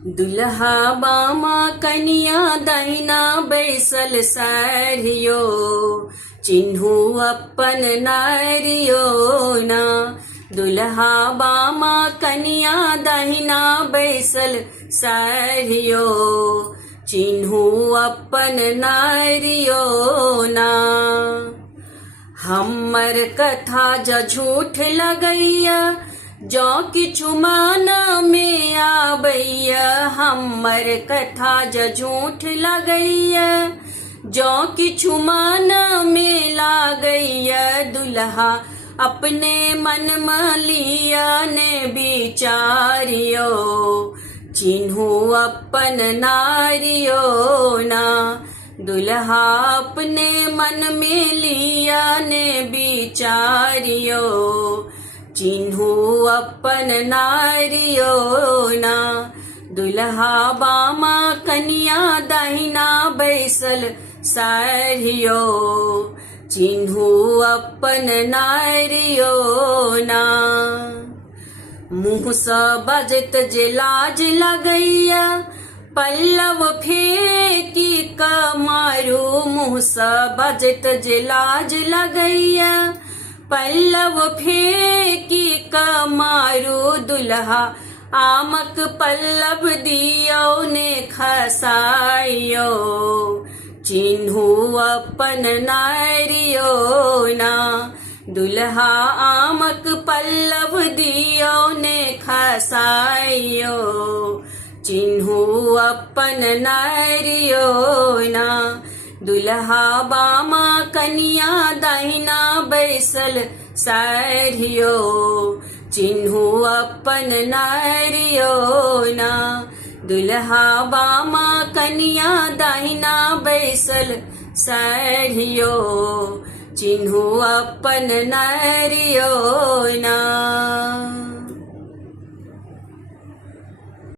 दुल्हा बामा कनिया दहिना बैसल सारियो, चिन्हू अपन नारियो ना। दुल्हा बामा कनिया दहिना बैसल सारियो, चिन्हू अपन नारियो ना। हमर कथा ज झूठ लगैया, जो किछु मान में आबैया। हमर कथा ज झूठ लगैया, जो किछु मान में लागैया। दुल्हा अपने मन में लिया ने विचारियो, चिन्हू अपन नारियो ना। दुल्हा अपने मन में लिया ने विचारियो, चिन्हू अपन नारियो ना। दुल्हा बामा कनिया दहिना बैसल सारियो, चिन्हू अपन नारियो ना। मुँह स बजत जे लाज लगैया, पल्लव फेंकी क मारू। मुँह स बजत जे लाज लगैया, पल्लव फेंकी क मारू। दुल्हा आमक पल्लव दियो ने खसाइयो, चिन्हू अपन नारियो ना। दुल्हा आमक पल्लव दियो ने खसाइयो, चिन्हू अपन नारियो ना। दुल्हा बामा कनिया दहिना बैसल सारियो, चिन्हू अपन नारियो ना। दुल्हा बामा कनिया दहिना बैसल सारियो, चिन्हू अपन नारियो ना।